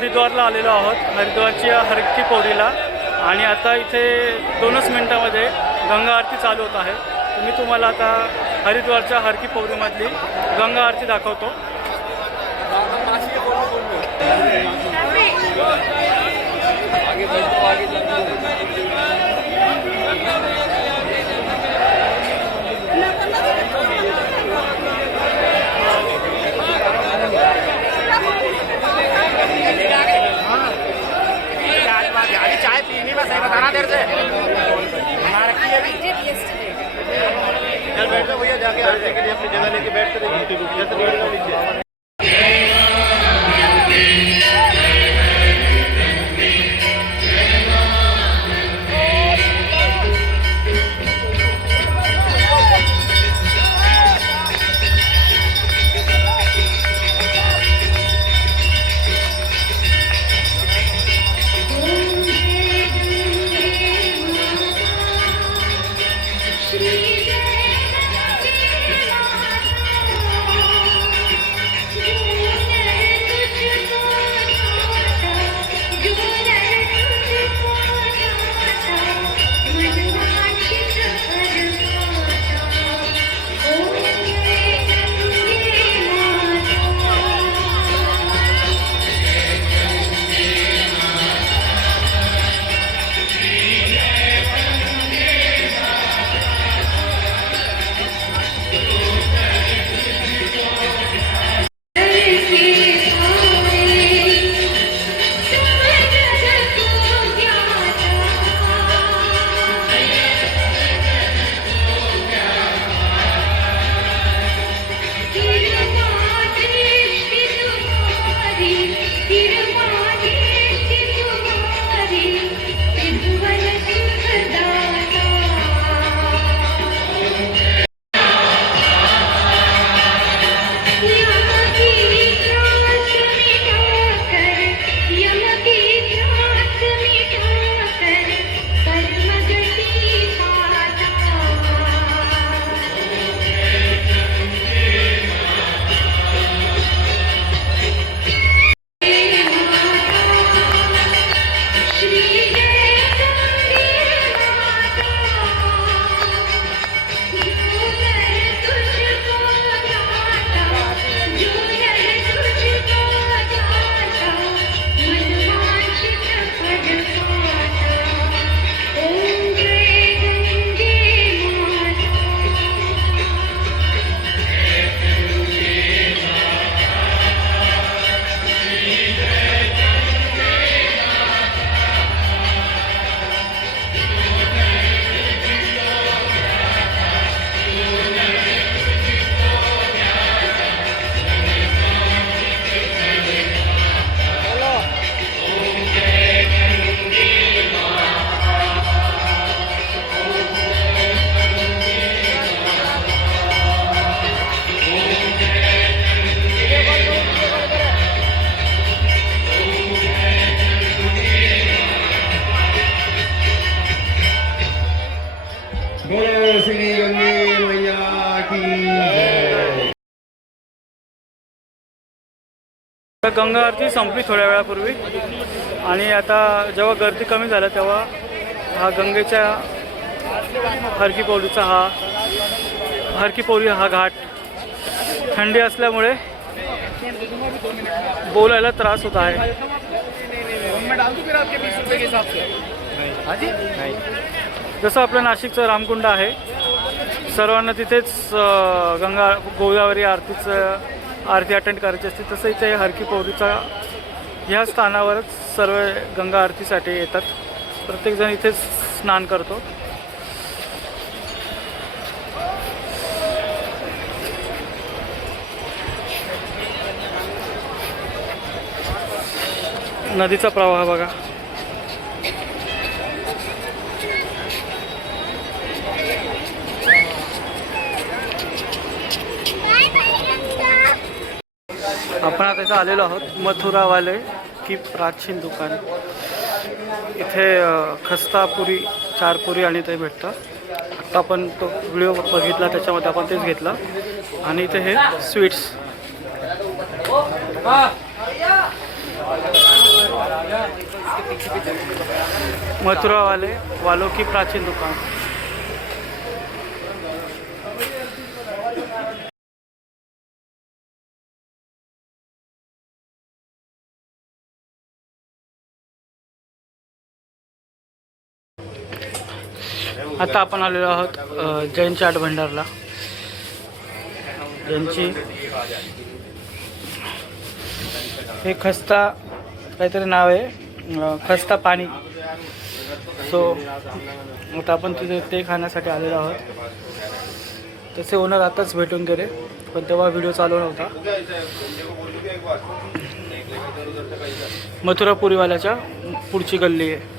हरिद्वारला आलेलो आहोत, हरिद्वारची हर की पौरीला. आणि आता इथे 2च मिनटामध्ये गंगा आरती चालू होत आहे. तर मी तुम्हाला आता हरिद्वारच्या हर की पौरीमधली गंगा आरती दाखवतो. चाय पीनी बस है, बताना देर से चल बैठ जाओ भैया, जाके अपनी जगह लेके बैठ कर श्री गंगे मैया की जय. गंगा आरती संपली थोड्या वेळापूर्वी. आणि आता जेव्हा गर्दी कमी झाली तेव्हा हा गंगेच्या हर की पौरीचा हर की पौरी हा घाट थंडी असल्यामुळे बोलायला त्रास होत आहे. जसं आपलं नाशिकचं रामकुंड आहे, सर्वांना तिथेच गंगा गोदावरी आरती अटेंड करायची असते, तसं इथे हर की पौरीचा ह्या स्थानावरच सर्व गंगा आरतीसाठी येतात. प्रत्येकजण इथेच स्नान करतो. नदीचा प्रवाह बघा. आपण आता इथं आलेलो आहोत मथुरावाले की प्राचीन दुकान. इथे खस्ता पुरी, चार पुरी आणि ते भेटतं. आत्ता आपण तो व्हिडिओ बघितला त्याच्यामध्ये आपण तेच घेतलं. आणि इथे हे स्वीट्स मथुरावाले वालों की प्राचीन दुकान. आता आपण आलेलो आहोत जैन चाट भंडारला. यांची हे खस्ता काहीतरी नाव आहे, खस्ता पाणी. सो आता आपण तिथे ते खाण्यासाठी आलेलो आहोत. तसे ओनर आताच भेटून गेले, पण तेव्हा व्हिडिओ चालू नव्हता. मथुरा पुरीवाल्याच्या पुढची गल्ली आहे.